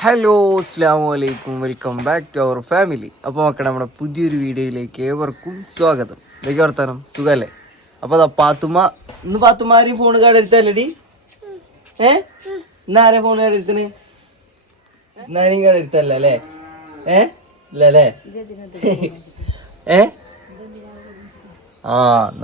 Hello അസ്സാം വലൈക്കും welcome back to our family അപ്പോൾ മക്കളെ നമ്മുടെ പുതിയൊരു വീഡിയോയിലേക്ക് ഏവർക്കും സ്വാഗതം. ഇതൊക്കെ വർത്താനം? സുഖല്ലേ? അപ്പോൾ അതാ പാത്തുമ്മ ഇന്ന് പാത്തുമ്മ ആരെയും ഫോൺ കാർഡ് എടുത്തല്ലേടി ഏ? ഇന്ന് ആരെയും ഫോൺ കാർഡ് എടുത്തിന് ഇന്നാരെയും കാർഡ് എടുത്തല്ല അല്ലേ? ഏ? ഇല്ലല്ലേ ഏ? ആ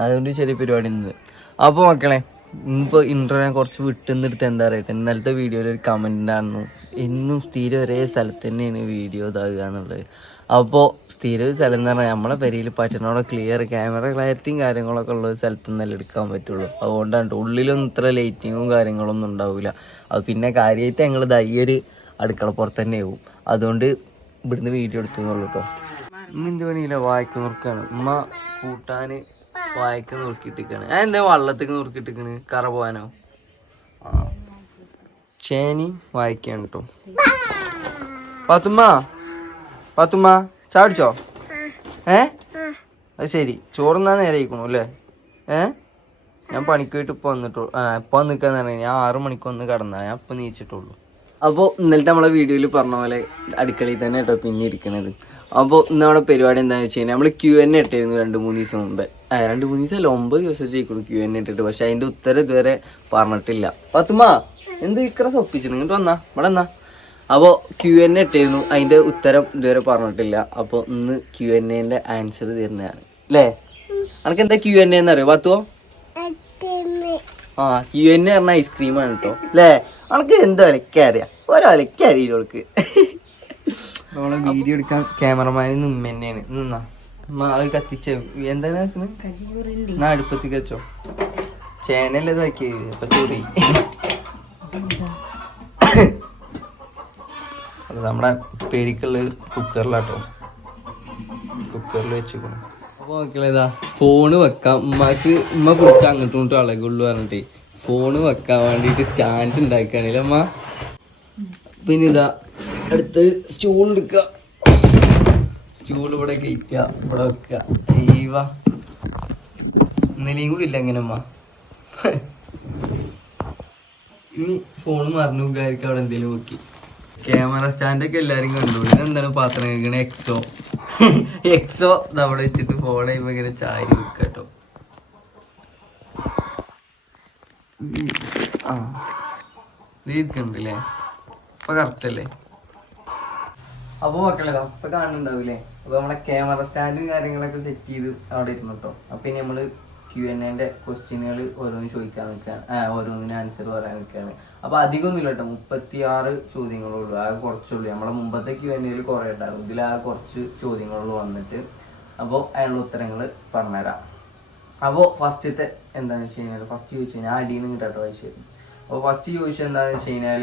അതുകൊണ്ട് ചെറിയ പരിപാടി ഇന്ന്. അപ്പോൾ മക്കളെ ഇന്നിപ്പോൾ ഇന്റർവ്യൂ കുറച്ച് വിട്ടുന്നെടുത്ത് എന്താ പറയട്ടെ? ഇന്നലത്തെ വീഡിയോയിൽ ഒരു കമന്റ് ഉണ്ടായിരുന്നു എന്നും സ്ഥിരം ഒരേ സ്ഥലത്ത് തന്നെയാണ് വീഡിയോ ഇതാകുക എന്നുള്ളത്. അപ്പോൾ സ്ഥിരം ഒരു സ്ഥലം എന്ന് പറഞ്ഞാൽ നമ്മളെ പെരയിൽ പറ്റണോടെ ക്ലിയർ ക്യാമറ ക്ലാരിറ്റിയും കാര്യങ്ങളൊക്കെ ഉള്ള സ്ഥലത്ത് നിന്നല്ലേ എടുക്കാൻ പറ്റുള്ളൂ. അതുകൊണ്ടാണ് ഉള്ളിലൊന്നും ഇത്ര ലൈറ്റിങ്ങും കാര്യങ്ങളൊന്നും ഉണ്ടാവില്ല അത് പിന്നെ കാര്യമായിട്ട് ഞങ്ങൾ ഒരു അടുക്കള പുറത്ത് തന്നെ ആവും. അതുകൊണ്ട് ഇവിടുന്ന് വീഡിയോ എടുത്തുള്ളൂ കേട്ടോ ഉമ്മ എന്ത് പണിയില്ല വായ്ക്ക് നുറുക്കാണ്. ഉമ്മ കൂട്ടാന് വായിക്ക് നുറുക്കിട്ടിക്കാണ് ഞാൻ എന്താ വള്ളത്തേക്ക് നുറുക്കിട്ടിക്കണ് കറ പോകാനോ ആ. ചേനി വായിക്കാണ് കേട്ടോ. പാത്തുമ്മ പാത്തുമ്മ ചാടിച്ചോ ഏ? അത് ശരി. ചോറുന്നാ നേരെ ആയിക്കണു അല്ലേ? ഏ? ഞാൻ പണിക്ക് പോയിട്ട് ഇപ്പൊ വന്നിട്ടു ആ ഇപ്പൊ നിക്കാന്ന് പറഞ്ഞു ഞാൻ ആറു മണിക്ക് വന്ന് കടന്നാ. ഞാൻ ഇപ്പൊ നീച്ചിട്ടുള്ളൂ. അപ്പോൾ ഇന്നലത്തെ നമ്മളെ വീഡിയോയിൽ പറഞ്ഞ പോലെ അടുക്കളയിൽ തന്നെ കേട്ടോ പിന്നെ ഇരിക്കണത്. അപ്പോൾ ഇന്ന് നമ്മുടെ പരിപാടി എന്താണെന്ന് വെച്ച് കഴിഞ്ഞാൽ നമ്മൾ ക്യു എൻ ഇട്ടായിരുന്നു രണ്ട് മൂന്ന് ദിവസം മുമ്പ്. രണ്ട് മൂന്ന് ദിവസം അല്ല ഒമ്പത് ദിവസത്തേക്കുള്ളൂ ക്യു എൻ ഇട്ടിട്ട്. പക്ഷെ അതിന്റെ ഉത്തരം ഇതുവരെ പറഞ്ഞിട്ടില്ല. പത്തുമ എന്ത് സൊപ്പിച്ചു? ഇങ്ങോട്ട് വന്നാ ഇവിടെ എന്നാ അപ്പോൾ ക്യു എൻ ഇട്ടായിരുന്നു. അതിന്റെ ഉത്തരം ഇതുവരെ പറഞ്ഞിട്ടില്ല. അപ്പോൾ ഇന്ന് ക്യു എൻ എന്റെ ആൻസർ തരുന്നതാണ്. അല്ലേ അനക്ക് എന്താ ക്യു എൻ എന്നറിയോ പത്തുവോ ആ ക്യു എൻ പറഞ്ഞ ഐസ്ക്രീമാണ് കേട്ടോ അല്ലേ അവൾക്ക് എന്തോ അലക്കാറിയാ അറിയാം ഓരോ വിലക്ക അറിയില്ല അവളെ വീഡിയോ എടുക്കാൻ ക്യാമറമാനിൽ നിന്നെയാണ് തന്നെയാണ്. നിന്നാ. അമ്മ അത് കത്തിച്ച? എന്താണ് എന്നാ അടുപ്പത്തേക്ക് വെച്ചോ ചേനല്ലേ ഇതാക്കി അപ്പൊ ചൊറി. അത് നമ്മുടെ പേരിക്കുള്ള കുക്കറിലാട്ടോ. കുക്കറിൽ വെച്ചിക്കണം. അപ്പൊ മക്കളേതാ ഫോണ് വെക്കാം. ഉമ്മക്ക് ഉമ്മ കുറിച്ച് അങ്ങോട്ടും ഇങ്ങോട്ടും അളകുള്ളൂ പറഞ്ഞിട്ട്. ഫോണ് വെക്കാൻ വേണ്ടിട്ട് സ്റ്റാൻഡ് ഉണ്ടാക്കുകയാണല്ലേ അമ്മ. പിന്നെ ഇതാ അടുത്ത് സ്റ്റൂൾ എടുക്കുക. സ്റ്റൂൾ ഇവിടെ കയറ്റുക ഇവിടെ വെക്കുക. ഈവ ഇന്നലെയും കൂടി ഇല്ല അങ്ങനെ അമ്മ. ഇനി ഫോൺ മറന്നു വിചാരിക്കും അവിടെ എന്തെങ്കിലും നോക്കി. ക്യാമറ സ്റ്റാൻഡൊക്കെ എല്ലാരും കണ്ടു. ഇതെന്താണ് പാത്രം കഴിക്കണേ എക്സോ എക്സോ അവിടെ വെച്ചിട്ട് ഫോൺ ഇങ്ങനെ ചായ വെക്കുക കേട്ടോ. ആ. ഇരിക്കണ്ടല്ലേ അപ്പൊ കറക്റ്റ് അല്ലേ? അപ്പൊ മക്കളെ ദാ കാണുന്നുണ്ടാവില്ലേ കാണുന്നുണ്ടാവൂലേ? അപ്പൊ നമ്മളെ ക്യാമറ സ്റ്റാൻഡും കാര്യങ്ങളൊക്കെ സെറ്റ് ചെയ്ത് അവിടെ ഇരുന്നു കേട്ടോ അപ്പൊ ഇനി നമ്മൾ ക്യു എൻ എന്റെ ക്വസ്റ്റ്യനുകൾ ഓരോന്ന് ചോദിക്കാൻ നിൽക്കുകയാണ് ഓരോന്നിന് ആൻസർ പറയാൻ നിൽക്കുകയാണ് അപ്പൊ അധികമൊന്നുമില്ല കേട്ടോ മുപ്പത്തി ആറ് ചോദ്യങ്ങളുള്ളൂ. ആകെ കുറച്ചുള്ളൂ. നമ്മളെ മുമ്പത്തെ ക്യു എൻ എയിൽ കുറെ ഇതിലാകെ കുറച്ച് ചോദ്യങ്ങളുള്ളൂ വന്നിട്ട്. അപ്പോൾ അതിനുള്ള ഉത്തരങ്ങൾ പറഞ്ഞുതരാം. അപ്പോൾ ഫസ്റ്റത്തെ എന്താണെന്ന് വെച്ച് കഴിഞ്ഞാൽ ഫസ്റ്റ് ചോദിച്ചു ഞാൻ അടിയിൽ നിന്ന് കേട്ടോ വായിച്ചു. അപ്പോൾ ഫസ്റ്റ് ചോദിച്ചത് എന്താണെന്ന് വെച്ച് കഴിഞ്ഞാൽ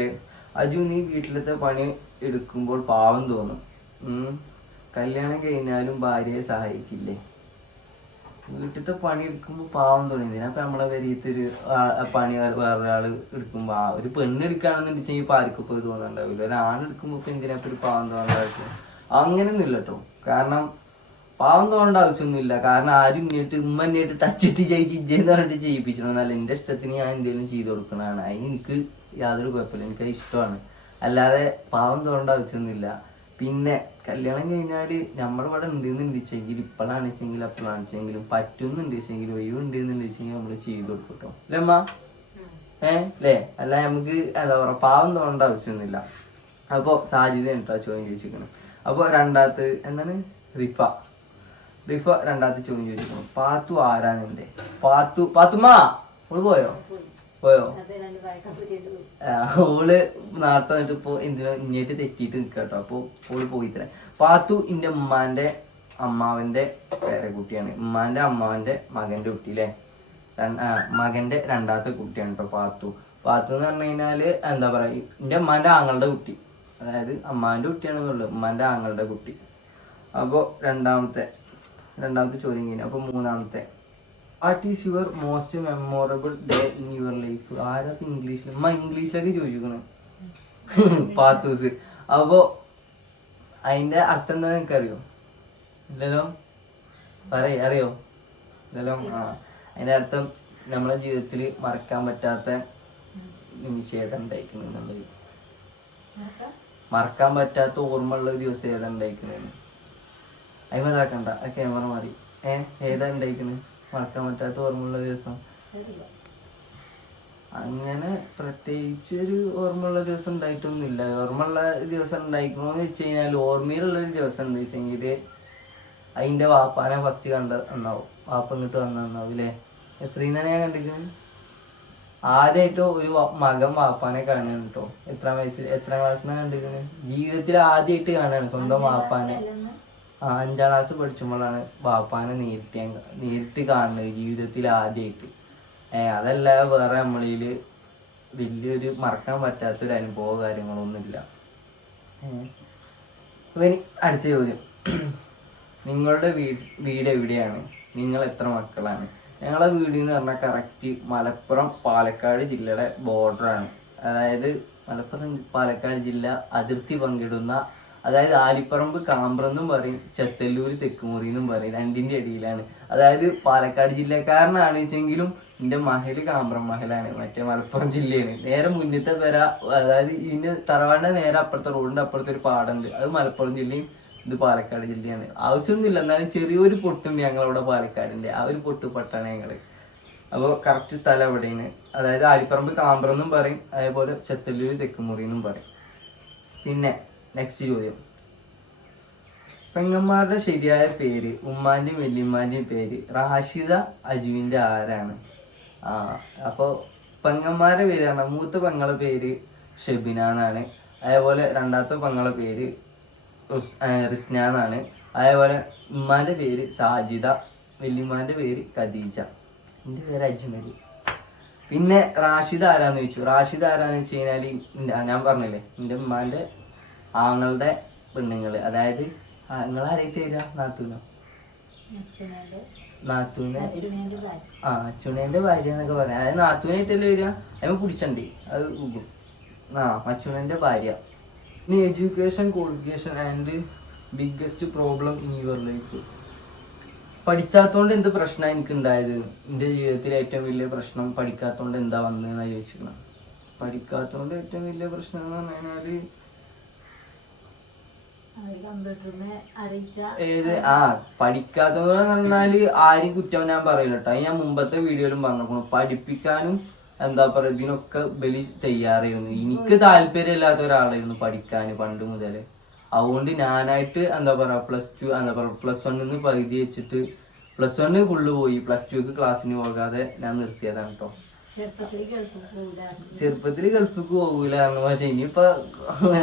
അജു നീ വീട്ടിലത്തെ പണി എടുക്കുമ്പോൾ പാവം തോന്നും. കല്യാണം കഴിഞ്ഞാലും ഭാര്യയെ സഹായിക്കില്ലേ? വീട്ടിലത്തെ പണി എടുക്കുമ്പോൾ പാവം തോന്നി. ഇതിനപ്പം നമ്മളെ വരീത്തൊരു പണി വേറെ വേറൊരാൾ എടുക്കുമ്പോൾ ആ ഒരു പെണ്ണ് ആർക്കും ഇപ്പോൾ ഇത് തോന്നുന്നുണ്ടാവില്ല ഒരാൾ എടുക്കുമ്പോൾ ഇപ്പം എന്തിനാ ഇപ്പം ഒരു പാവം തോന്നുന്നുണ്ടാവില്ല അങ്ങനെയൊന്നുമില്ല കേട്ടോ കാരണം പാവം തോന്നേണ്ട ആവശ്യമൊന്നുമില്ല. കാരണം ആരും ഇങ്ങോട്ട് ഉമ്മ എന്നിട്ട് ടച്ച് ഇട്ട് ചെയ്യിച്ച് ഇജ്ജെന്ന് പറഞ്ഞിട്ട് എന്നാൽ എന്റെ ഇഷ്ടത്തിന് ഞാൻ എന്തെങ്കിലും ചെയ്തു കൊടുക്കണതാണ്. അതിന് എനിക്ക് യാതൊരു കുഴപ്പമില്ല. എനിക്കത് ഇഷ്ടമാണ്. അല്ലാതെ പാവം തോന്നേണ്ട ആവശ്യമൊന്നുമില്ല. പിന്നെ കല്യാണം കഴിഞ്ഞാൽ ഇവിടെ ഉണ്ടെന്ന് വെച്ചെങ്കിൽ ഇപ്പോഴാണ് വെച്ചെങ്കിൽ അപ്പോഴാണ് വെച്ചെങ്കിലും പറ്റുന്നുണ്ട് വെച്ചെങ്കിൽ ഒഴിവുണ്ട് എന്നുണ്ട് വെച്ചെങ്കിൽ നമ്മൾ ചെയ്തു കൊടുക്കും കേട്ടോ അല്ലേ അമ്മ ഏ അല്ലേ? അല്ല നമുക്ക് എന്താ പറയാ പാവം തോന്നേണ്ട ആവശ്യമൊന്നുമില്ല. അപ്പോൾ സാധ്യത കേട്ടോ ചോദ്യം ചോദിച്ചിരിക്കണം. അപ്പോൾ രണ്ടാമത്തെ എന്താണ്? റിഫ. റിഫ രണ്ടാമത്തെ ചോദ്യം ചോദിക്കണം പാത്തു ആരാനുണ്ട് പാത്തു പാത്തുമ്മ ഓൾ പോയോ? പോയോ? ഓൾ നേരത്തെ വന്നിട്ട് ഇപ്പൊ എന്തിനാ ഇങ്ങോട്ട് തെറ്റിയിട്ട് നിൽക്കുക കേട്ടോ അപ്പൊ ഓൾ പോയി തരാം പാത്തു ഇന്റെ ഉമ്മാന്റെ അമ്മാവന്റെ പേരക്കുട്ടിയാണ്. ഉമ്മാന്റെ അമ്മാവന്റെ മകന്റെ കുട്ടി അല്ലേ മകന്റെ രണ്ടാമത്തെ കുട്ടിയാണ് കേട്ടോ പാത്തു. പാത്തു എന്ന് പറഞ്ഞു കഴിഞ്ഞാൽ എന്താ പറയാ എന്റെ ഉമ്മാന്റെ ആങ്ങളുടെ കുട്ടി. അതായത് അമ്മാന്റെ കുട്ടിയാണെന്നുള്ളു ഉമ്മാന്റെ ആങ്ങളുടെ കുട്ടി. അപ്പോ രണ്ടാമത്തെ രണ്ടാമത്തെ ചോദ്യം കഴിഞ്ഞു അപ്പോൾ മൂന്നാമത്തെ. What is your most memorable day in your life ആരാ ഇംഗ്ലീഷിൽ അമ്മ ഇംഗ്ലീഷിലൊക്കെ ചോദിക്കണം പാത്തൂസ്. അപ്പോൾ അതിന്റെ അർത്ഥം എന്താ നിങ്ങൾക്ക് അറിയോ ഇല്ലല്ലോ? പറയ അറിയോ? ഇല്ലല്ലോ? ആ. അതിന്റെ അർത്ഥം നമ്മളെ ജീവിതത്തിൽ മറക്കാൻ പറ്റാത്ത നിമിഷം ഏതാ ഉണ്ടായിരിക്കുന്നുള്ളത് മറക്കാൻ പറ്റാത്ത ഓർമ്മയുള്ള ദിവസം ഏതാ അയിമതാക്കണ്ട ആ ക്യാമറ മാറി. ഏ ഏതാ ഉണ്ടായിക്കണ്? മറക്കാൻ പറ്റാത്ത ഓർമ്മയുള്ള ദിവസം. അങ്ങനെ പ്രത്യേകിച്ച് ഒരു ഓർമ്മയുള്ള ദിവസം ഉണ്ടായിട്ടൊന്നുമില്ല. ഓർമ്മയുള്ള ദിവസം ഉണ്ടായിക്കണോന്ന് വെച്ച് കഴിഞ്ഞാൽ ഓർമ്മയിലുള്ള ഒരു ദിവസം എന്താ വെച്ചെങ്കിൽ അതിന്റെ വാപ്പാനെ ഫസ്റ്റ് കണ്ട എന്നാവും വാപ്പ ഇങ്ങോട്ട് വന്ന എന്നാവും അല്ലേ എത്രയും തന്നെ ഞാൻ കണ്ടിരിക്കുന്നത് ആദ്യമായിട്ട് ഒരു മകൻ വാപ്പാനെ കാണുകയാണ് കേട്ടോ എത്രാം വയസ്സിൽ എത്രാം ക്ലാസ്സിൽ കണ്ടിരിക്കുന്നത് ജീവിതത്തിൽ ആദ്യമായിട്ട് കാണുകയാണ് സ്വന്തം വാപ്പാനെ. അഞ്ചാം ക്ലാസ് പഠിച്ചുമ്പോഴാണ് ബാപ്പാനെ നേരിട്ട് ഞാൻ നേരിട്ട് കാണുന്നത് ജീവിതത്തിൽ ആദ്യമായിട്ട് ഏഹ് അതല്ല വേറെ നമ്മളിൽ വലിയൊരു മറക്കാൻ പറ്റാത്തൊരു അനുഭവ കാര്യങ്ങളൊന്നുമില്ല. ഇനി അടുത്ത ചോദ്യം. നിങ്ങളുടെ വീട് വീട് എവിടെയാണ്? നിങ്ങൾ എത്ര മക്കളാണ്? ഞങ്ങളെ വീട് എന്ന് പറഞ്ഞാൽ കറക്റ്റ് മലപ്പുറം പാലക്കാട് ജില്ലയുടെ ബോർഡറാണ് അതായത് മലപ്പുറം പാലക്കാട് ജില്ല അതിർത്തി പങ്കിടുന്ന അതായത് ആലിപ്പറമ്പ് കാമ്പ്രെന്നും പറയും ചെത്തല്ലൂര് തെക്കുമുറി എന്നും പറയും രണ്ടിന്റെ ഇടയിലാണ്. അതായത് പാലക്കാട് ജില്ലക്കാരനാണ് വെച്ചെങ്കിലും എന്റെ മഹൽ കാമ്പ്രം മഹലാണ് മറ്റേ മലപ്പുറം ജില്ലയാണ്. നേരെ മുന്നത്തെ പെര അതായത് ഇതിന് തറവാടിന്റെ നേരെ അപ്പുറത്തെ റോഡിന്റെ അപ്പുറത്തെ ഒരു പാടുണ്ട്. അത് മലപ്പുറം ജില്ലയും ഇത് പാലക്കാട് ജില്ലയാണ്. ആവശ്യമൊന്നുമില്ല. എന്നാലും ചെറിയൊരു പൊട്ടുണ്ട് ഞങ്ങളവിടെ പാലക്കാടിന്റെ. ആ ഒരു പൊട്ട് പൊട്ടാണ് ഞങ്ങൾ. അപ്പോൾ കറക്റ്റ് സ്ഥലം എവിടെയാണ് അതായത് ആലിപ്പറമ്പ് കാമ്പ്രം എന്നും പറയും അതേപോലെ ചെത്തല്ലൂര് തെക്കുമുറി എന്നും പറയും. പിന്നെ നെക്സ്റ്റ് ചോദ്യം. പെങ്ങന്മാരുടെ ശരിയായ പേര് ഉമ്മാന്റെയും വല്യമ്മാന്റെയും പേര് റാഷിദ അജുവിന്റെ ആരാണ്? ആ അപ്പോൾ പെങ്ങന്മാരുടെ പേര് പറഞ്ഞാൽ മൂത്ത പെങ്ങളെ പേര് ഷെബിന എന്നാണ്. അതേപോലെ രണ്ടാമത്തെ പെങ്ങളെ പേര് റിസ്ന എന്നാണ്. അതേപോലെ ഉമ്മാന്റെ പേര് സാജിദ വല്യമ്മാന്റെ പേര് ഖദീജ. എന്റെ പേര് അജ്മലി. പിന്നെ റാഷിദ് ആരാന്ന് ചോദിച്ചു. റാഷിദ് ആരാന്ന് വെച്ച് കഴിഞ്ഞാൽ ഞാൻ പറഞ്ഞില്ലേ എന്റെ ഉമ്മാന്റെ ആങ്ങളുടെ പെണ്ണുങ്ങൾ അതായത് നിങ്ങൾ ആരായിട്ട് വരിക? നാത്തൂനോ? നാത്തൂനെ ആ അച്ചുണേന്റെ ഭാര്യ എന്നൊക്കെ പറയാം. അതായത് നാത്തൂനായിട്ടല്ലേ വരിക? അതിന് പിടിച്ചണ്ടേ. അത് ഉഗും. ആ അച്ചുണേന്റെ ഭാര്യ. ഇനി education qualification and biggest problem in your life. പഠിച്ചാത്തോണ്ട് എന്ത് പ്രശ്നം എനിക്ക് ഉണ്ടായത് എന്റെ ജീവിതത്തിൽ ഏറ്റവും വലിയ പ്രശ്നം പഠിക്കാത്തോണ്ട് എന്താ വന്നതെന്നാണ് ചോദിച്ചിരിക്കുന്നത് പഠിക്കാത്തോണ്ട് ഏറ്റവും വലിയ പ്രശ്നം എന്ന് പറഞ്ഞു അറിയിച്ച ഏത്? ആ പഠിക്കാത്തവരെന്ന് പറഞ്ഞാൽ ആരും കുറ്റം ഞാൻ പറയില്ല കേട്ടോ ഞാൻ മുമ്പത്തെ വീഡിയോയിലും പറഞ്ഞു പഠിപ്പിക്കാനും എന്താ പറയുക ഇതിനൊക്കെ ബലി തയ്യാറായിരുന്നു. എനിക്ക് താല്പര്യമില്ലാത്ത ഒരാളായിരുന്നു പഠിക്കാൻ പണ്ട് മുതൽ. അതുകൊണ്ട് ഞാനായിട്ട് എന്താ പറയാ പ്ലസ് ടു എന്താ പറയാ പ്ലസ് വണ്ണിന്ന് പകുതി വെച്ചിട്ട് പ്ലസ് വണ്ണ് ഫുള്ള് പോയി. പ്ലസ് ടുക്ക് ക്ലാസ്സിന് പോകാതെ ഞാൻ നിർത്തിയതാണ് കേട്ടോ ചെറുപ്പത്തിൽ ഗൾഫിക്ക് പോകൂലായിരുന്നു. പക്ഷെ ഇനിയിപ്പൊ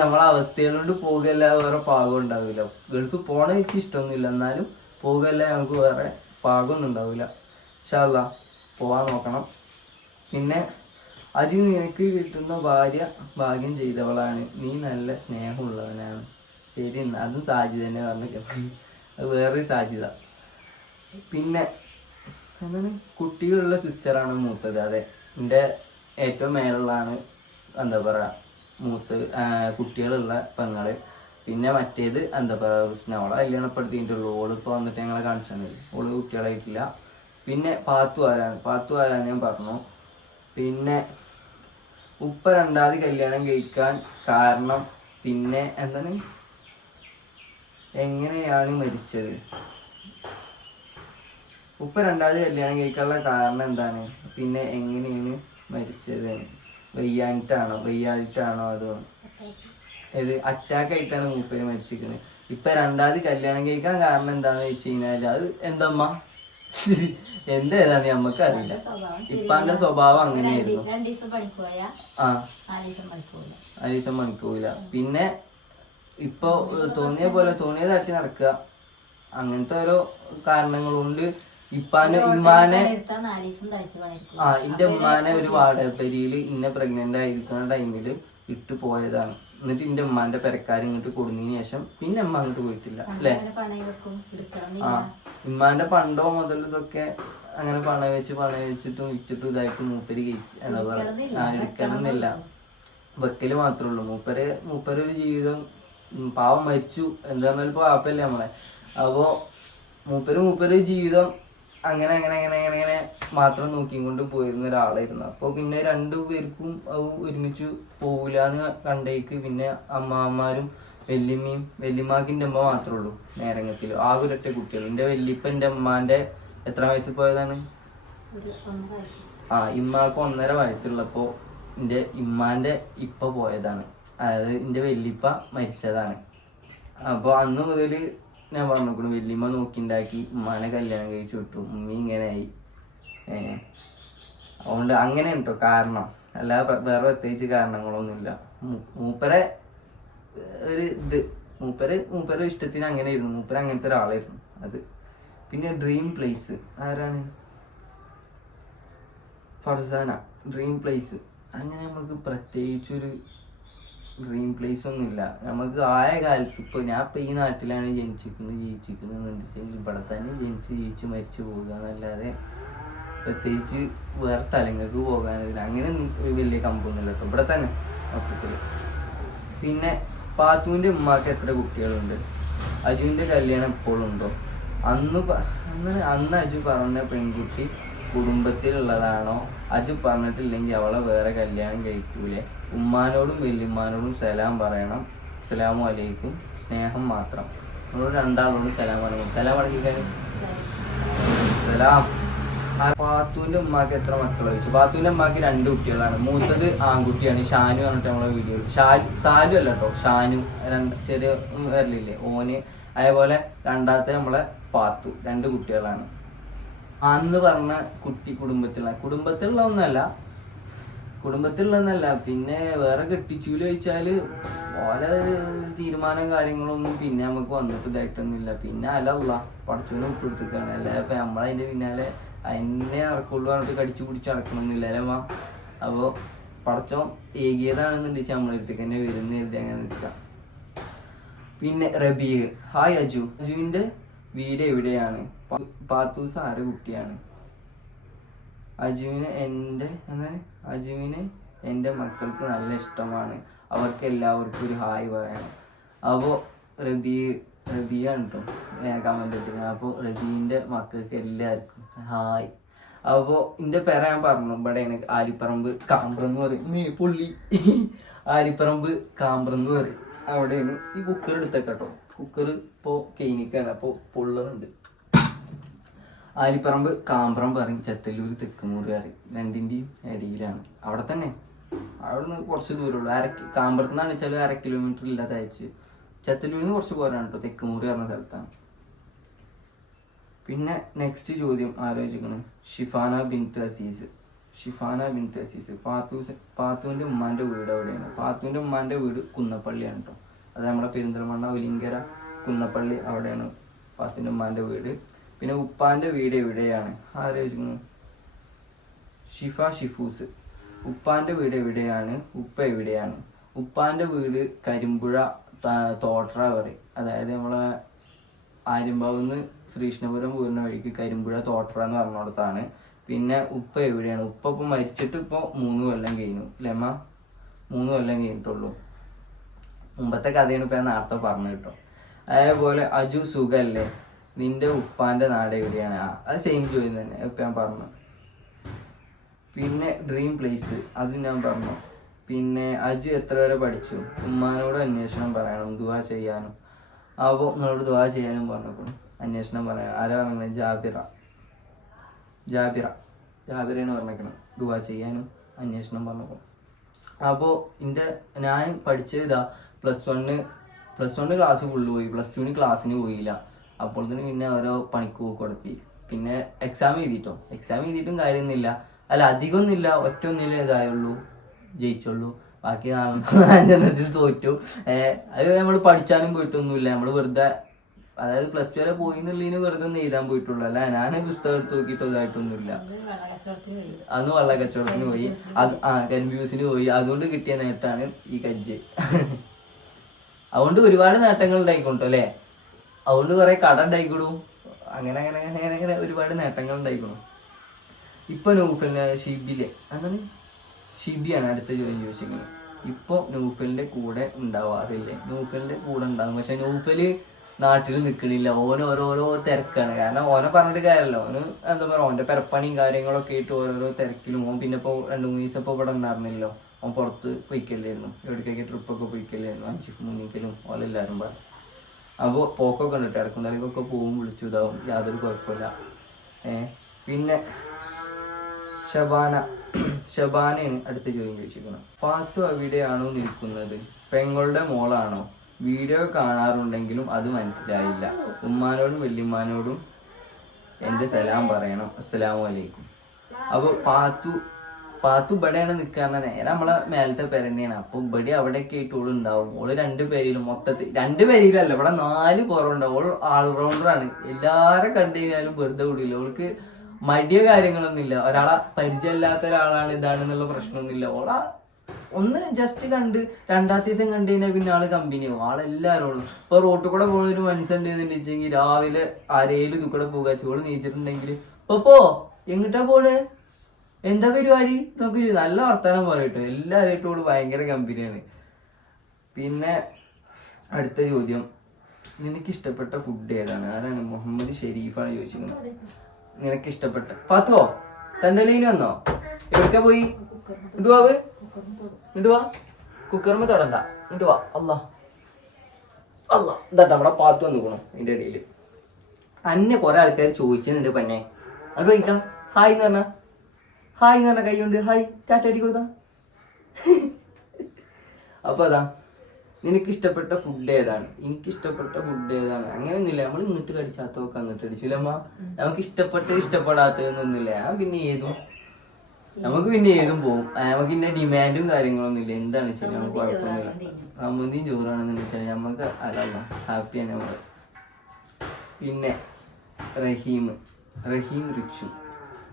നമ്മളെ അവസ്ഥയിലോണ്ട് പോകല്ല വേറെ പാകം ഉണ്ടാവില്ല. ഗൾഫ് പോണ എനിക്ക് ഇഷ്ടമൊന്നുമില്ല. എന്നാലും പോകല്ല നമുക്ക് വേറെ പാകമൊന്നും ഉണ്ടാവില്ല. ഷാല്ല പോവാൻ നോക്കണം. പിന്നെ അജി നിനക്ക് കിട്ടുന്ന ഭാര്യ ഭാഗ്യം ചെയ്തവളാണ്. നീ നല്ല സ്നേഹമുള്ളവനാണ്. ശരി. അതും സാധ്യത തന്നെ പറഞ്ഞു അത് വേറൊരു സാധ്യത പിന്നെ എന്താണ്? കുട്ടികളുള്ള സിസ്റ്ററാണ് മൂത്തത്? അതെ. എന്റെ ഏറ്റവും മേലുള്ളതാണ് എന്താ പറയുക മൂത്ത് കുട്ടികളുള്ള പെങ്ങൾ. പിന്നെ മറ്റേത് എന്താ പറയുക പ്രശ്നം അവളെ കല്യാണപ്പെടുത്തിയിട്ടുള്ളൂ ഓൾ ഇപ്പോൾ വന്നിട്ട് ഞങ്ങളെ കാണിച്ചു തന്നത് ഓൾ കുട്ടികളായിട്ടില്ല. പിന്നെ പാത്തു ആരാണ് പാത്തു ആരാണ് ഞാൻ പറഞ്ഞു. പിന്നെ ഉപ്പ രണ്ടാമത് കല്യാണം കഴിക്കാൻ കാരണം പിന്നെ എന്താണ്? എങ്ങനെയാണ് മരിച്ചത്? ഉപ്പ രണ്ടാമത് കല്യാണം കഴിക്കാനുള്ള കാരണം എന്താണ്? പിന്നെ എങ്ങനെയാണ് മരിച്ചത്? വയ്യാനിട്ടാണോ വയ്യാതിട്ടാണോ അതോ ഇത് അറ്റാക്ക് ആയിട്ടാണ് മൂപ്പര് മരിച്ചിരിക്കുന്നത് ഇപ്പൊ രണ്ടാമത് കല്യാണം കഴിക്കാൻ കാരണം എന്താണെന്ന് വെച്ച് കഴിഞ്ഞാൽ അത് എന്തമ്മ? എന്തേതാന്ന് നമ്മക്ക് അറിയില്ല സ്വഭാവം ഇപ്പാന്റെ സ്വഭാവം അങ്ങനെയായിരുന്നു ആ. അലീസം മണിക്കൂല പിന്നെ ഇപ്പൊ തോന്നിയ പോലെ തോന്നിയ തട്ടി നടക്കുക. അങ്ങനത്തെ ഓരോ കാരണങ്ങളുണ്ട്. ഇപ്പാനെ ഉമ്മാനെ ആ എന്റെ ഉമ്മാനെ ഒരു വാടകപ്പരിയിൽ ഇന്നെ പ്രഗ്നന്റ് ആയിരിക്കുന്ന ടൈമിൽ ഇട്ട് പോയതാണ്. എന്നിട്ട് എന്റെ ഉമ്മാന്റെ പെരക്കാർ ഇങ്ങോട്ട് കൊടുന്നതിന് ശേഷം പിന്നെ അമ്മ അങ്ങോട്ട് പോയിട്ടില്ല അല്ലേ? എടുക്കണം ആ ഉമ്മാന്റെ പണ്ടോ മുതൽ ഇതൊക്കെ അങ്ങനെ പണയം വെച്ച് പണയം വെച്ചിട്ടും വിറ്റിട്ടും ഇതായിട്ട് മൂപ്പര് കഴിച്ച് എന്താ പറയാ ആ എടുക്കണമെന്നില്ല വെക്കൽ മാത്രമേ ഉള്ളൂ. മൂപ്പര് മൂപ്പര് ഒരു ജീവിതം പാവം മരിച്ചു. എന്താ പറഞ്ഞാൽ ഇപ്പൊ പാപ്പല്ലേ നമ്മളെ? അപ്പോ മൂപ്പര് മൂപ്പര് ജീവിതം അങ്ങനെ അങ്ങനെ അങ്ങനെ അങ്ങനെ അങ്ങനെ മാത്രം നോക്കിക്കൊണ്ട് പോയിരുന്ന ഒരാളായിരുന്നു. അപ്പോൾ പിന്നെ രണ്ടു പേർക്കും അത് ഒരുമിച്ച് പോകില്ല എന്ന് കണ്ടേക്ക് പിന്നെ അമ്മാമാരും വല്യമ്മയും വല്യമ്മാക്കിന്റെ അമ്മ മാത്രമേ ഉള്ളൂ നേരങ്ങത്തിൽ ആകെ ഒരൊറ്റ കുട്ടികൾ എന്റെ വല്യപ്പ എന്റെ അമ്മാന്റെ എത്ര വയസ്സിൽ പോയതാണ്? ആ ഇമ്മാക്ക് ഒന്നര വയസ്സുള്ളപ്പോൾ എന്റെ ഇമ്മാന്റെ ഇപ്പ പോയതാണ്. അതായത് എന്റെ വല്യപ്പ മരിച്ചതാണ്. അപ്പോൾ അന്ന് മുതൽ ഞാൻ പറഞ്ഞിരിക്കണു വല്യമ്മ നോക്കിണ്ടാക്കി ഉമ്മാനെ കല്യാണം കഴിച്ചു വിട്ടു ഉമ്മി ഇങ്ങനെയായി ആയി അതുകൊണ്ട് അങ്ങനെ കേട്ടോ കാരണം? അല്ലാതെ വേറെ പ്രത്യേകിച്ച് കാരണങ്ങളൊന്നുമില്ല. മൂപ്പരെ ഒരു ഇത്. മൂപ്പര് മൂപ്പരെ ഇഷ്ടത്തിന് അങ്ങനെ ആയിരുന്നു മൂപ്പര് അങ്ങനത്തെ ഒരാളായിരുന്നു അത്. പിന്നെ ഡ്രീം പ്ലേസ് ആരാണ്? ഫർസാന ഡ്രീം പ്ലേസ് അങ്ങനെ നമുക്ക് പ്രത്യേകിച്ചൊരു ഡ്രീം പ്ലേസ് ഒന്നുമില്ല. നമുക്ക് ആയ കാലത്ത് ഇപ്പോൾ ഞാൻ ഇപ്പോൾ ഈ നാട്ടിലാണ് ജനിച്ചിരിക്കുന്നത് ജീവിച്ചിരിക്കുന്നത് ഇവിടെ തന്നെ ജനിച്ച് ജീവിച്ച് മരിച്ചു പോകുക എന്നല്ലാതെ പ്രത്യേകിച്ച് വേറെ സ്ഥലങ്ങൾക്ക് പോകാനില്ല. അങ്ങനെ ഒരു വലിയ കമ്പൊന്നുമില്ല കേട്ടോ. ഇവിടെ തന്നെ മൊത്തത്തിൽ പിന്നെ പാത്തുവിന്റെ ഉമ്മാക്ക് എത്ര കുട്ടികളുണ്ട്? അജുവിന്റെ കല്യാണം എപ്പോഴും ഉണ്ടോ? അന്ന് അങ്ങനെ അന്ന് അജു പറഞ്ഞ പെൺകുട്ടി കുടുംബത്തിലുള്ളതാണോ? അജു പറഞ്ഞിട്ടില്ലെങ്കിൽ അവളെ വേറെ കല്യാണം കഴിക്കൂലേ? ഉമ്മാനോടും വല്യമ്മാനോടും സലാം പറയണം. അസ്സലാമു അലൈക്കും. സ്നേഹം മാത്രം. നമ്മളോട് രണ്ടാളോടും സലാം പറയണം. സലാം അടക്കിക്കാൻ. സലാം. പാത്തുവിന്റെ ഉമ്മാക്ക് എത്ര മക്കൾ ചോദിച്ചു? പാത്തുവിന്റെ ഉമ്മാക്ക് രണ്ട് കുട്ടികളാണ്. മൂത്തത് ആൺകുട്ടിയാണ്. ഷാനു പറഞ്ഞിട്ട് നമ്മളെ വീഡിയോ ഷാലു സാലു അല്ല കേട്ടോ ഷാനു. രണ്ട് ചെറിയ വരലില്ലേ? ഓന്. അതേപോലെ രണ്ടാമത്തെ നമ്മളെ പാത്തു രണ്ട് കുട്ടികളാണ്. അന്ന് പറഞ്ഞ കുട്ടി കുടുംബത്തിലുള്ള കുടുംബത്തിലുള്ള ഒന്നല്ല കുടുംബത്തിലുള്ളതല്ല പിന്നെ വേറെ കെട്ടിച്ചൂൽ ചോദിച്ചാൽ ഓലെ തീരുമാനം കാര്യങ്ങളൊന്നും പിന്നെ നമുക്ക് വന്നിട്ട് ഇതായിട്ടൊന്നുമില്ല. പിന്നെ അല്ല പടച്ചോനെ വിട്ടുകൊടുത്തേക്കാണ് അല്ല? ഇപ്പൊ നമ്മളതിന്റെ പിന്നാലെ അതിനെ നടക്കുള്ളൂ പറഞ്ഞിട്ട് കടിച്ചു പിടിച്ച് നടക്കണമെന്നില്ല അല്ലേ മാ അപ്പോൾ ഏകിയതാണെന്നുണ്ടെങ്കിൽ നമ്മളെ അടുത്തേക്ക് തന്നെ വരുന്ന കരുതി അങ്ങനെ നിൽക്കുക. പിന്നെ റബീഹ്. ഹായ് അജു. അജുവിന്റെ വീട് എവിടെയാണ്? പാത്തൂസ് ആറ് കുട്ടിയാണ്. അജുവിന് എന്റെ അജുവിന് എന്റെ മക്കൾക്ക് നല്ല ഇഷ്ടമാണ്. അവർക്ക് എല്ലാവർക്കും ഒരു ഹായ് പറയണം. അപ്പോൾ റബി റബിയാണ് കേട്ടോ കമന്റ് ഇട്ടിരുന്നത് അപ്പോൾ റബീന്റെ മക്കൾക്ക് എല്ലാവർക്കും ഹായ്. അപ്പോൾ എന്റെ പേര ഞാൻ പറഞ്ഞു. ഇവിടെയാണ് ആലിപ്പറമ്പ് കാമ്പ്രന്ന് പറയും. മേ പുള്ളി. ആലിപ്പറമ്പ് കാമ്പ്രന്ന് പറയും. അവിടെയാണ് ഈ കുക്കർ എടുത്തേക്കാട്ടോ കുക്കർ ഇപ്പോൾ കെയിനിക്കാണ്. അപ്പോൾ പൊള്ളറുണ്ട്. ആലിപ്പറമ്പ് കാമ്പ്രം പറയും ചെത്തല്ലൂർ തെക്കുമൂട് പറയും. രണ്ടിന്റെയും ഇടയിലാണ് അവിടെ തന്നെ. അവിടെ നിന്ന് കുറച്ച് ദൂരമുള്ളൂ. അര കാമ്പറത്ത് നിന്നാണ് വെച്ചാൽ അര കിലോമീറ്റർ ഇല്ലാതെ അയച്ച്. ചെത്തല്ലൂരിൽ നിന്ന് കുറച്ച് പോരാണ് കേട്ടോ. തെക്കുമൂട് പറഞ്ഞ സ്ഥലത്താണ്. പിന്നെ നെക്സ്റ്റ് ചോദ്യം ആലോചിക്കണം. ഷിഫാന ബിൻ തസീസ് ഷിഫാന ബിൻ തസീസ് പാത്തൂസ് പാത്തുവിന്റെ ഉമ്മാന്റെ വീട് എവിടെയാണ് പാത്തുവിന്റെ ഉമ്മാന്റെ വീട് കുന്നപ്പള്ളിയാണ് കേട്ടോ. അത് നമ്മുടെ പെരിന്തൽമണ്ണ ഒലിങ്കര കുന്നപ്പള്ളി അവിടെയാണ് പാത്തുവിന്റെ ഉമ്മാന്റെ വീട്. പിന്നെ ഉപ്പാന്റെ വീട് എവിടെയാണ്? ആലോചിക്കുന്നു ഷിഫ ഷിഫൂസ്. ഉപ്പാന്റെ വീട് എവിടെയാണ്? ഉപ്പ എവിടെയാണ്? ഉപ്പാന്റെ വീട് കരിമ്പുഴ തോട്ടറ പറയും. അതായത് നമ്മളെ ആര്യമ്പാവുന്ന് ശ്രീകൃഷ്ണപുരം പോരുന്ന വഴിക്ക് കരിമ്പുഴ തോട്ടറ എന്ന് പറഞ്ഞിടത്താണ്. പിന്നെ ഉപ്പ എവിടെയാണ്? ഉപ്പ ഇപ്പൊ മരിച്ചിട്ട് ഇപ്പോൾ മൂന്ന് കൊല്ലം കഴിഞ്ഞു. ലെമ മൂന്ന് കൊല്ലം കഴിഞ്ഞിട്ടുള്ളൂ. മുമ്പത്തെ കഥയാണ് ഇപ്പൊ ഞാൻ നേരത്തെ പറഞ്ഞു കേട്ടോ. അതേപോലെ അജു സുഖല്ലേ? നിന്റെ ഉപ്പാന്റെ നാട് എവിടെയാണ്? അത് സെയിം ചോദ്യം തന്നെ. ഇപ്പം ഞാൻ പറഞ്ഞു. പിന്നെ ഡ്രീം പ്ലേസ് അത് ഞാൻ പറഞ്ഞു. പിന്നെ അജു എത്ര വരെ പഠിച്ചു? ഉമ്മാനോട് അന്വേഷണം പറയണം ദുവാ ചെയ്യാനും. അപ്പോൾ നിങ്ങളോട് ദുവാ ചെയ്യാനും പറഞ്ഞു അന്വേഷണം പറയാൻ ആരാ പറഞ്ഞത് ജാബിറ. ജാബിറ. ജാബിറയാണ് പറഞ്ഞേക്കണം. ദുവാ ചെയ്യാനും അന്വേഷണം പറഞ്ഞു അപ്പോൾ എന്റെ ഞാൻ പഠിച്ചത് ഇതാ plus one plus one class full പോയി. പ്ലസ് ടുവിന് ക്ലാസ്സിന് പോയില്ല. അപ്പോൾ തന്നെ പിന്നെ ഓരോ പണിക്ക് പോക്ക് കൊടുത്തി. പിന്നെ എക്സാം എഴുതിട്ടോ. എക്സാം എഴുതിയിട്ടും കാര്യമൊന്നുമില്ല. അല്ല അധികമൊന്നുമില്ല. ഒറ്റ ഒന്നിലേ ഇതായുള്ളൂ. ജയിച്ചുള്ളൂ. ബാക്കി നാലഞ്ചെണ്ണത്തിൽ തോറ്റു. അത് നമ്മൾ പഠിച്ചാലും പോയിട്ടൊന്നുമില്ല. നമ്മൾ വെറുതെ അതായത് പ്ലസ് ടു വരെ പോയി എന്നുള്ളതിന് വെറുതെ ഒന്ന് എഴുതാൻ പോയിട്ടുള്ളൂ. അല്ല ഞാൻ പുസ്തകം എടുത്ത് നോക്കിയിട്ടോ ഇതായിട്ടൊന്നുമില്ല. അന്ന് വള്ള കച്ചവടത്തിന് പോയി. അത് ആ കൺഫ്യൂസിന് പോയി. അതുകൊണ്ട് കിട്ടിയ നേട്ടമാണ് ഈ കജ്ജ്. അതുകൊണ്ട് ഒരുപാട് നേട്ടങ്ങൾ ഉണ്ടായിക്കൊണ്ടോ അല്ലേ? അതുകൊണ്ട് കുറെ കട ഉണ്ടായിക്കൊടും. അങ്ങനെ അങ്ങനെ അങ്ങനെ അങ്ങനെ ഒരുപാട് നേട്ടങ്ങൾ ഉണ്ടായിക്കണം. ഇപ്പൊ നൂഫലിന്റെ ഷിബിലെ അങ്ങനെ ഷിബിയാണ് അടുത്ത ജോലി ചോദിച്ചിരിക്കുന്നത്. ഇപ്പൊ നൂഫലിന്റെ കൂടെ ഉണ്ടാവാറില്ലേ? നൂഫലിന്റെ കൂടെ ഉണ്ടാവും. പക്ഷെ നൂഫൽ നാട്ടിൽ നിൽക്കണില്ല ഓന് ഓരോരോ തിരക്കാണ്. കാരണം ഓനെ പറഞ്ഞിട്ട് കാര്യമല്ല ഓന് എന്താ പറയുക ഓന്റെ പെരപ്പണിയും കാര്യങ്ങളൊക്കെ ആയിട്ട് ഓരോരോ തിരക്കിലും ഓൻ പിന്നെ ഇപ്പോൾ രണ്ട് മൂന്ന് ദിവസം ഇപ്പോൾ ഇവിടെ ഉണ്ടായിരുന്നില്ലോ ഓൻ പുറത്ത് പോയിക്കല്ലായിരുന്നു. എവിടേക്കൊക്കെ ട്രിപ്പൊക്കെ പോയിക്കല്ലായിരുന്നു. അഞ്ചു മൂന്നിക്കലും ഓലെല്ലാവരും പാടെ അപ്പോൾ പോക്കൊക്കെ ഉണ്ട് കേട്ടോ ഇടക്കും തലക്കൊക്കെ പോവും വിളിച്ചു ഇതാവും. യാതൊരു കുഴപ്പമില്ല. ഏ പിന്നെ ഷബാന. ഷബാനയാണ് അടുത്ത ചോദ്യം ചോദിച്ചിരിക്കുന്നത് പാത്തു അവിടെയാണോ നിൽക്കുന്നത്? പെങ്ങളുടെ മോളാണോ? വീഡിയോ കാണാറുണ്ടെങ്കിലും അത് മനസ്സിലായില്ല. ഉമ്മാനോടും വല്യമ്മാനോടും എന്റെ സലാം പറയണം. അസ്സലാമു അലൈക്കും. അപ്പോൾ പാത്തു പാത്തു ഇവിടെയാണ് നിൽക്കാന്ന് നേരെ നമ്മളെ മേലത്തെ പെരന്നെയാണ്. അപ്പൊ ഇവിടെ അവിടെയൊക്കെ ആയിട്ട് ഓൾ ഉണ്ടാവും. ഓൾ രണ്ട് പേരിലും മൊത്തത്തിൽ രണ്ട് പേരിലല്ല ഇവിടെ നാല് കുറവുണ്ടാവും ഓൾ ഓൾറൗണ്ടറാണ് എല്ലാരെ കണ്ടു കഴിഞ്ഞാലും വെറുതെ കൂടിയില്ല ഓൾക്ക് മടിയ കാര്യങ്ങളൊന്നുമില്ല ഒരാളെ പരിചയമില്ലാത്ത ഒരാളാണ് ഇതാണെന്നുള്ള പ്രശ്നമൊന്നുമില്ല ഓള ഒന്ന് ജസ്റ്റ് കണ്ട് രണ്ടാമത്തെ ദിവസം കണ്ടു കഴിഞ്ഞാൽ പിന്നെ ആൾ കമ്പനിയാവും ആളെല്ലാരോടും ഇപ്പൊ റോട്ടിൽ കൂടെ പോകുന്ന ഒരു മനുഷ്യൻ വെച്ചെങ്കിൽ രാവിലെ ആരേലും ഇത് കൂടെ ഓൾ നീച്ചിട്ടുണ്ടെങ്കിൽ പോ. എങ്ങിട്ടാ പോണ്? എന്താ പരിപാടി? ചോദിച്ചു. നല്ല വർത്തമാനം പറയട്ടോ എല്ലാവരായിട്ടും ഓൾ ഭയങ്കര കമ്പനിയാണ് പിന്നെ അടുത്ത ചോദ്യം. നിനക്ക് ഇഷ്ടപ്പെട്ട ഫുഡ് ഏതാണ്? ആരാണ്? മുഹമ്മദ് ഷെരീഫാണ് ചോദിച്ചിരുന്നത് നിനക്ക് ഇഷ്ടപ്പെട്ട പാത്തോ? തന്റെ ലൈൻ വന്നോ? എവിടെ പോയി? ഇണ്ടുവാവ് ഇണ്ടുവാ കുക്കർമ തൊടണ്ട. ഇങ്ങോട്ട് വാ. അല്ല അല്ലാ ഇതാ നമ്മുടെ പാത്തു വന്നിക്കണു. ഇതിന്റെ ഇടയിൽ അന്നെ കുറെ ആൾക്കാർ ചോദിച്ചിട്ടുണ്ട് പന്നെ അത് ചോദിക്കാം ഹായ് എന്ന് പറഞ്ഞ. ഹായ് എന്ന് പറഞ്ഞ കൈയുണ്ട്. ഹായ് ടാറ്റ അടി കൊടുത്താ. അപ്പൊ അതാ നിനക്ക് ഇഷ്ടപ്പെട്ട ഫുഡ് ഏതാണ്? എനിക്ക് ഇഷ്ടപ്പെട്ട ഫുഡ് ഏതാണ്? അങ്ങനെയൊന്നുമില്ല. നമ്മൾ ഇങ്ങോട്ട് കടിച്ചാത്തൊക്കെ അങ്ങോട്ട് കടിച്ചില്ലമ്മ നമുക്ക് ഇഷ്ടപ്പെട്ടത് ഇഷ്ടപ്പെടാത്തതെന്നൊന്നുമില്ല ആ പിന്നെ ഏതും നമുക്ക് പിന്നെ ഏതും പോകും നമുക്ക് പിന്നെ ഡിമാൻഡും കാര്യങ്ങളൊന്നും ഇല്ല എന്താണ് വെച്ചാൽ നമുക്ക് കുഴപ്പമൊന്നുമില്ല. ചോറാണെന്ന് വെച്ചാൽ നമുക്ക് അതല്ല ഹാപ്പിയാണ് നമ്മൾ പിന്നെ റഹീം. റഹീം റിച്ചു.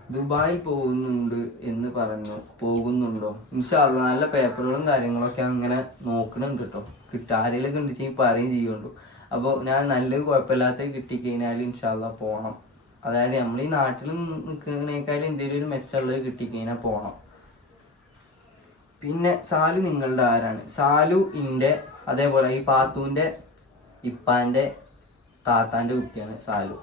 ദുബായിൽ പോകുന്നുണ്ട് എന്ന് പറഞ്ഞു. പോകുന്നുണ്ടോ? ഇൻഷാല്ല നല്ല പേപ്പറുകളും കാര്യങ്ങളൊക്കെ അങ്ങനെ നോക്കണം കേട്ടോ. കിട്ടുക ആരെങ്കിലും പറയും ചെയ്യുന്നുണ്ടോ. അപ്പോൾ ഞാൻ നല്ല കുഴപ്പമില്ലാത്ത കിട്ടിക്കഴിഞ്ഞാൽ ഇൻഷാല്ല പോകണം അതായത് നമ്മൾ ഈ നാട്ടിൽ നിൽക്കുന്നതിനേക്കാളും എന്തെങ്കിലും ഒരു മെച്ചമുള്ളത് കിട്ടിക്കഴിഞ്ഞാൽ പോകണം പിന്നെ സാലു നിങ്ങളുടെ ആരാണ്? സാലു ഇന്റെ അതേപോലെ ഈ പാത്തുവിന്റെ ഇപ്പാന്റെ താത്താന്റെ കുട്ടിയാണ് സാലു.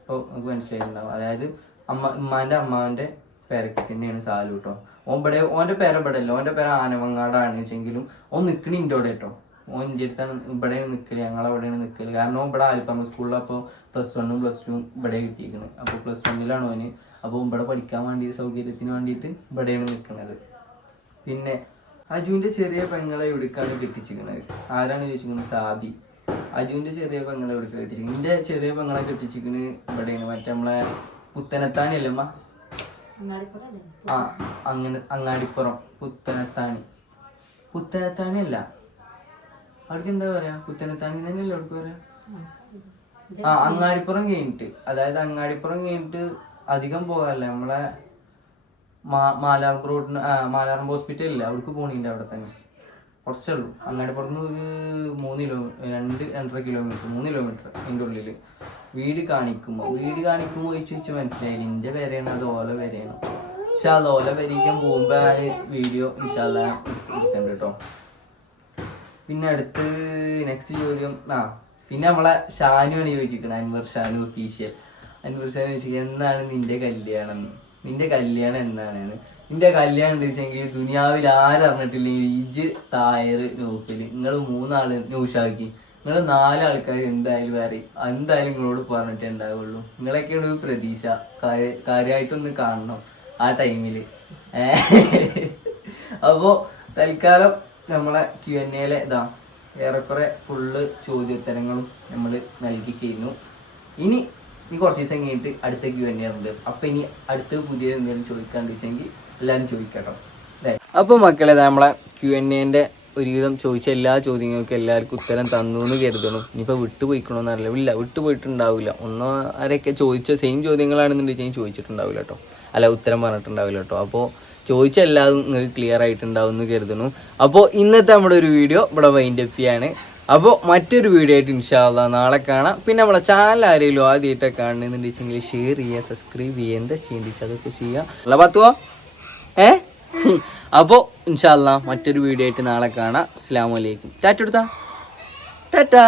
അപ്പോൾ നമുക്ക് മനസ്സിലായിട്ടുണ്ടാവും. അതായത് അമ്മ ഉമ്മാന്റെ അമ്മാവന്റെ പേരക്ക് തന്നെയാണ് സാലു കേട്ടോ ഓൻ ഇവിടെ ഓന്റെ പേര ഇവിടെ അല്ല. ഓന്റെ പേര് ആനവങ്ങാടാണ് വെച്ചെങ്കിലും ഓൻ നിൽക്കണ ഇന്റെ അവിടെ കേട്ടോ ഓൻ എന്റെ അടുത്താണ് ഇവിടെയാണ് നിൽക്കൽ ഞങ്ങളവിടെയാണ് നിൽക്കൽ കാരണം ഓൻ ഇവിടെ ആൽപ്പമ്മ സ്കൂളിൽ അപ്പോൾ പ്ലസ് വണ്ണും പ്ലസ് ടുവും ഇവിടെ കിട്ടിയിരിക്കുന്നത് അപ്പോൾ പ്ലസ് വണ്ണിലാണ് ഓന്. അപ്പോൾ ഇവിടെ പഠിക്കാൻ വേണ്ടി സൗകര്യത്തിന് വേണ്ടിയിട്ട് ഇവിടെയാണ് നിൽക്കുന്നത് പിന്നെ അജുവിന്റെ ചെറിയ പെങ്ങളെ എവിടേക്കാണ് കെട്ടിച്ചിരിക്കുന്നത് ആരാണ് ചോദിച്ചിരിക്കുന്നത് സാബി. അജുവിന്റെ ചെറിയ പെങ്ങളെ എവിടേക്ക് കെട്ടിച്ചിരിക്കുന്നത് എന്റെ ചെറിയ പെങ്ങളെ കെട്ടിച്ചിരിക്കുന്നത് ഇവിടെയാണ്. മറ്റേ നമ്മളെ പുത്തനത്താണി അല്ലേ അമ്മ ആ അങ്ങനെ അങ്ങാടിപ്പുറം പുത്തനത്താണി. പുത്തനത്താണി അല്ല. അവിടേക്ക് എന്താ പറയാ? പുത്തനത്താണി തന്നെയല്ലേ അവിടേക്ക് പറയാ? ആ അങ്ങാടിപ്പുറം കഴിഞ്ഞിട്ട്. അതായത് അങ്ങാടിപ്പുറം കഴിഞ്ഞിട്ട് അധികം പോകാറില്ല. നമ്മളെ മാലാർപ്പ് റോഡിന് ആ മാലാർമ്പ് ഹോസ്പിറ്റൽ ഇല്ല? അവിടേക്ക് പോണിണ്ട് അവിടെ തന്നെ. കുറച്ചേ ഉള്ളൂ അങ്ങാടിപ്പുറത്ത് ഒരു മൂന്ന് കിലോ രണ്ട് രണ്ടര കിലോമീറ്റർ മൂന്ന് കിലോമീറ്റർ അതിന്റെ ഉള്ളിൽ വീട് കാണിക്കുമ്പോൾ വീട് കാണിക്കുമ്പോൾ ചോദിച്ചു വെച്ച് മനസ്സിലായില്ല. എന്റെ പേരെയാണ് അത് ഓല പേരെയാണ് പക്ഷെ അത് ഓല പേരിക്കാൻ പോകുമ്പോൾ ആ വീഡിയോ കേട്ടോ പിന്നെ അടുത്ത് നെക്സ്റ്റ് ചോദ്യം ആ പിന്നെ നമ്മളെ ഷാനുവാണ് ചോദിക്കണം അൻവർ ഷാനു ഒഫീഷ്യൽ അൻവർ ഷാനു ചോദിച്ചാൽ എന്നാണ് നിന്റെ കല്യാണം? നിന്റെ കല്യാണം എന്നാണ്. നിന്റെ കല്യാണം ഉണ്ടെങ്കിൽ ദുനിയാവിൽ ആരറിഞ്ഞിട്ടില്ലെങ്കിൽ ഇജ് തായർ നൂഫിൽ നിങ്ങൾ മൂന്നാൾ ന്യൂഷാക്കി നിങ്ങൾ നാലാൾക്കാർ എന്തായാലും അറിയും എന്തായാലും നിങ്ങളോട് പറഞ്ഞിട്ടേ ഉണ്ടാവുള്ളൂ. നിങ്ങളൊക്കെയാണ് ഒരു പ്രതീക്ഷ. കാര്യമായിട്ടൊന്ന് കാണണം ആ ടൈമിൽ അപ്പോൾ തൽക്കാലം നമ്മളെ ക്യു എൻ എയിലെ ഇതാ. ഏറെക്കുറെ ഫുള്ള് ചോദ്യോത്തരങ്ങളും നമ്മൾ നൽകി കഴിഞ്ഞു ഇനി ഇനി കുറച്ച് ദിവസം കഴിഞ്ഞിട്ട് അടുത്ത ക്യു എൻ എ ഉണ്ട്. അപ്പം ഇനി അടുത്ത പുതിയ എന്തെങ്കിലും ചോദിക്കാണ്ട് വെച്ചെങ്കിൽ എല്ലാവരും ചോദിക്കട്ടോ. അപ്പോൾ മക്കളെ നമ്മളെ ക്യു എൻ എന്റെ ഒരുവിധം ചോദിച്ച എല്ലാ ചോദ്യങ്ങൾക്കും എല്ലാവർക്കും ഉത്തരം തന്നു എന്ന് കരുതണം ഇനിയിപ്പോൾ വിട്ടുപോയിക്കണമെന്ന് അറിയില്ല. ഇല്ല വിട്ടുപോയിട്ടുണ്ടാവില്ല. ഒന്നോ ആരൊക്കെ ചോദിച്ച സെയിം ചോദ്യങ്ങളാണെന്നുണ്ടെങ്കിൽ ചോദിച്ചിട്ടുണ്ടാവില്ല കേട്ടോ. അല്ല ഉത്തരം പറഞ്ഞിട്ടുണ്ടാവില്ല കേട്ടോ. അപ്പോൾ ചോദിച്ച എല്ലാതും നിങ്ങൾക്ക് ക്ലിയർ ആയിട്ടുണ്ടാവും എന്ന് കരുതുന്നു അപ്പോൾ ഇന്നത്തെ നമ്മുടെ ഒരു വീഡിയോ ഇവിടെ വൈൻഡ് അപ്പ് ചെയ്യാണ്. അപ്പോൾ മറ്റൊരു വീഡിയോ ആയിട്ട് ഇൻഷാല്ല നാളെ കാണാം. പിന്നെ നമ്മളെ ചാനൽ ആരെങ്കിലും ആദ്യമായിട്ടൊക്കെ കാണുന്നുണ്ടെങ്കിൽ ഷെയർ ചെയ്യുക സബ്സ്ക്രൈബ് ചെയ്യുക എന്താ ചെയ്യേണ്ടി അതൊക്കെ ചെയ്യുക. അല്ല പത്തുവോ? ഏ? അപ്പോൾ ഇൻഷാല്ല മറ്റൊരു വീഡിയോ ആയിട്ട് നാളെ കാണാം. അസ്സാം വലൈക്കും ടാറ്റ എടുത്താ. ടാറ്റാ.